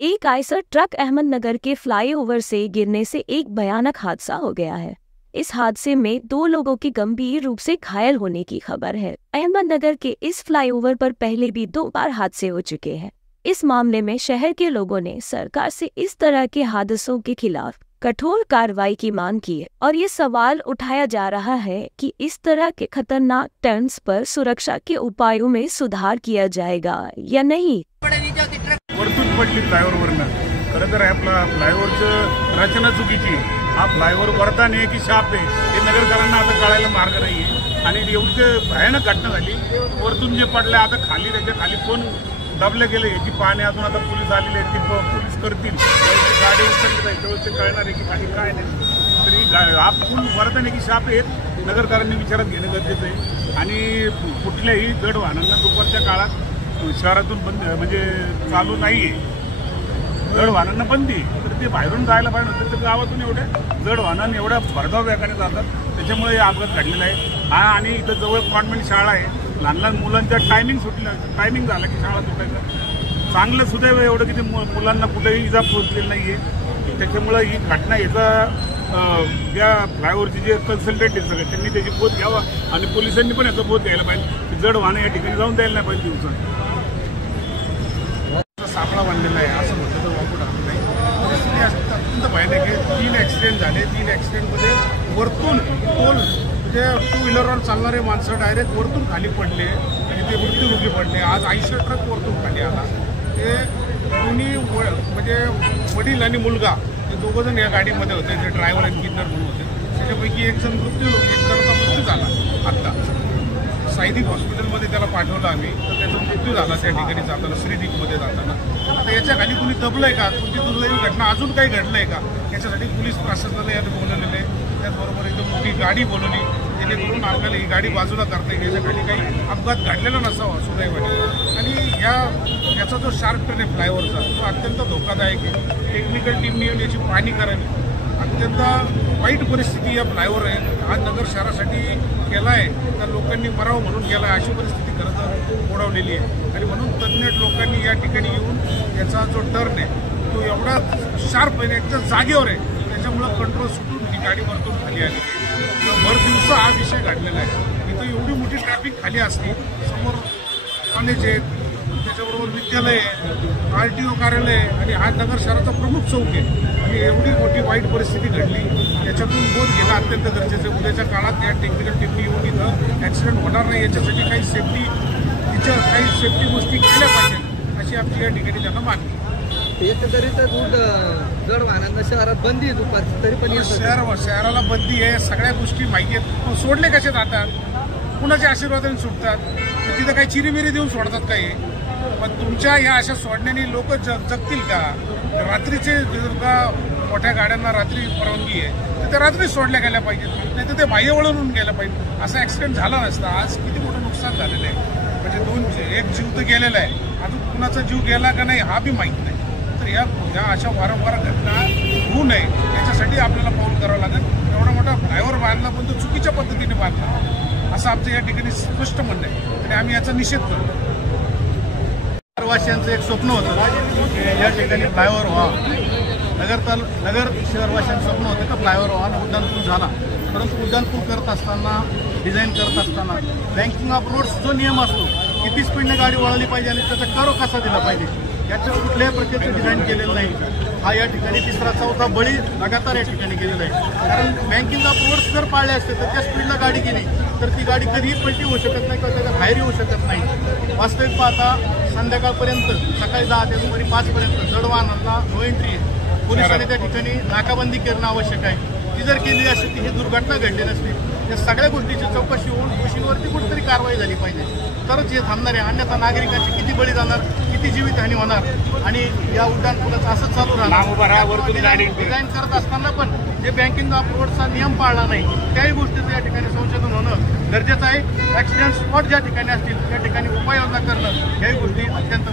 एक IISER truck Ahmednagar के flyover से गिरने से एक भयानक हादसा हो गया है। इस हादसे में 2 लोगों की गंभीर रूप से घायल होने की खबर है। अहमदनगर के इस फ्लाईओवर पर पहले भी 2 बार हादसे हो चुके हैं। इस मामले में शहर के लोगों ने सरकार से इस तरह के हादसों के खिलाफ कठोर कार्रवाई की मांग की है और ये सवाल उठाया जा रहा है कि इस तरह के खतरनाक टर्न्स पर सुरक्षा के उपायों में सुधार किया जाएगा या नहीं। वरतून पडली फ्लायओव्हरवरनं। खरं तर आपला फ्लायओव्हरचं रचना चुकीची आहे। हा फ्लायओव्हर वरदान आहे की शाप आहे हे नगरकरांना आता कळायला मार्ग नाहीये आणि एवढी भयानक घटना झाली। वरतून जे पडले आता खाली त्याच्या खाली कोण दबले गेले याची पाहणी अजून आता पोलीस आलेले आहेत की पोलीस करतील। गाडी उचलली जाईल तेव्हा ते कळणार आहे की खाली काय नाही। तरी आपण वरदान आहे की शाप आहे नगरकरांनी विचारात घेणं गरजेचं आहे आणि कुठल्याही जड वाहनांना दुपारच्या काळात शहरातून बंद म्हणजे चालू नाहीये। जड वाहनांना बंदी तर ते बाहेरून जायला पाहिजे नसतं तर गावातून एवढे जड वाहनांना एवढ्या भरधाव वेगाने जातात त्याच्यामुळे हे अपघात घडलेला आहे। हा आणि इथं जवळ कॉन्व्हेंट शाळा आहे। लहान लहान मुलांच्या टायमिंग झाला की शाळा सुटायचं चांगलं सुदैव एवढं की ते मुलांना कुठेही इजा पोहोचलेली नाहीये। त्याच्यामुळे ही घटना याचा या फ्लायओव्हरचे जे कन्सल्टंट आहेत सगळे त्यांनी त्याची बोध घ्यावा आणि पोलिसांनी पण याचा बोध घ्यायला पाहिजे की जड वाहनं या ठिकाणी जाऊन द्यायला नाही पाहिजे। दिवसात सापळा बांधलेला आहे असं म्हटलं तर वापरून राहत नाही। परिस्थिती अत्यंत भयानक आहे। 3 ॲक्सिडेंट झाले। 3 ॲक्सिडेंटमध्ये वरतून टोल म्हणजे 2 व्हीलरवर चालणारे माणसं डायरेक्ट वरतून खाली पडले आणि ते मृत्युमुखी पडले। आज 80 ट्रक वरतून खाली आला। ते दोन्ही म्हणजे वडील आणि मुलगा हे दोघं जण या गाडीमध्ये होते जे ड्रायव्हर आणि किन्नर म्हणून होते। त्याच्यापैकी एक जणांचा मृत्यू झाला। आत्ता सायदिक हॉस्पिटलमध्ये त्याला पाठवलं आम्ही तर त्याचा मृत्यू झाला त्या ठिकाणी जाताना श्रीदिकमध्ये जाताना। आता याच्या खाली कुणी दबलंय का कोणती दुर्दैवी घटना अजून काही घडलंय का याच्यासाठी पोलीस प्रशासनाला यात बोलवलेलं आहे। त्याचबरोबर इथं मोठी गाडी बोलवली जेणेकरून आपल्याला ही गाडी बाजूला करता येईल याच्या खाली काही अपघात घडलेला नसावा सुदैवाने। आणि याचा जो शार्प टर्न आहे फ्लायओव्हरचा तो अत्यंत धोकादायक आहे। टेक्निकल टीमने येऊन याची पाहणी करावी। अत्यंत वाईट परिस्थिती या फ्लायओव्हर आहे। हा नगर शहरासाठी केला आहे त्या लोकांनी मराव म्हणून केला आहे अशी परिस्थिती खरं तर ओढवलेली आहे आणि म्हणून तज्ज्ञ लोकांनी या ठिकाणी येऊन याचा जो टर्न आहे तो एवढा शार्प आहे एकदम जागेवर आहे त्याच्यामुळं कंट्रोल सुटून ही गाडी वरतून खाली आली। भर दिवसा हा विषय घडलेला आहे। इथं एवढी मोठी ट्रॅफिक खाली असते समोर कॉलेज आहेत त्याच्याबरोबर विद्यालय आहे RTO कार्यालय आहे आणि हा नगर शहराचा प्रमुख चौक आहे आणि एवढी मोठी वाईट परिस्थिती घडली याच्यातून बोध घेणं अत्यंत गरजेचं आहे। उद्याच्या काळात या टेक्निकल टीमनी येऊन इथं ॲक्सिडेंट होणार नाही याच्यासाठी काही सेफ्टी गोष्टी केल्या पाहिजेत अशी आमची या ठिकाणी त्यांना मागणी। एकंदरीत जड वाहनांना शहरात बंदी आहे दुपारची तरी पण शहराला बंदी आहे सगळ्या गोष्टी माहिती आहेत पण सोडले कसे जातात कुणाच्या आशीर्वादाने सुटतात तिथं काही चिरीमिरी देऊन सोडतात काही पण तुमच्या या अशा सोडण्याने लोक जगतील का? रात्रीचे जर का मोठ्या गाड्यांना रात्री परवानगी आहे तर त्या रात्री सोडल्या गेल्या पाहिजेत नाही तर ते बाह्य वळून गेल्या पाहिजे। असा ॲक्सिडेंट झाला नसता। आज किती मोठं नुकसान झालेलं आहे म्हणजे एक जीव तर गेलेला आहे अजून कुणाचा जीव गेला का नाही हा बी माहीत नाही। तर या अशा वारंवार घटना होऊ नये याच्यासाठी आपल्याला पाऊल करावं लागेल। एवढा मोठा फ्लायओव्हर बांधला पण तो चुकीच्या पद्धतीने बांधला असं आमचं या ठिकाणी स्पष्ट म्हणणं आहे आणि आम्ही याचा निषेध करतो। शहरवासियांचं एक स्वप्न होतं की या ठिकाणी फ्लायओव्हर व्हावा। नगर शहरवासियांचं स्वप्न होतं का फ्लायओव्हर व्हावा उड्डाणपूल झाला परंतु उड्डाणपूल करत असताना डिझाईन करत असताना बँकिंग ऑफ रोड्स जो नियम असतो किती स्पीडने गाडी वळवली पाहिजे आणि त्याचा कर्व कसा दिला पाहिजे याचं कुठल्याही प्रकारचं डिझाईन केलेलं नाही। हा या ठिकाणी 3रा-4था बळी लगातार या ठिकाणी गेलेला आहे। कारण बँकिंग ऑफ रोड्स जर पाळले असते तर त्या स्पीडला गाडी गेली तर ती गाडी कधीही पलटी होऊ शकत नाही किंवा त्याच्या बाहेर येऊ शकत नाही। वास्तविक पाहता संध्याकाळपर्यंत सकाळी 10 ते दुपारी 5 पर्यंत जड वाहनांना नो एंट्री आहे। पोलिसांनी त्या ठिकाणी नाकाबंदी करणं आवश्यक आहे। ती जर केली असती ही दुर्घटना घडली नसती। या सगळ्या गोष्टीची चौकशी होऊन दोषींवरती कुठेतरी कारवाई झाली पाहिजे तरच हे थांबणार आहे। अन्यथा नागरिकांची किती बळी जाणार किती जीवितहानी होणार आणि या उड्डाणपुलाचं असंच चालू राहणार। डिझाईन करत असताना पण जे बँकिंग ऑफ रोडचा नियम पाळला नाही त्याही गोष्टीचं या ठिकाणी संशोधन होणं गरजेचं आहे। ॲक्सिडेंट स्पॉट ज्या ठिकाणी असतील त्या ठिकाणी उपाययोजना करणं याही गोष्टी अत्यंत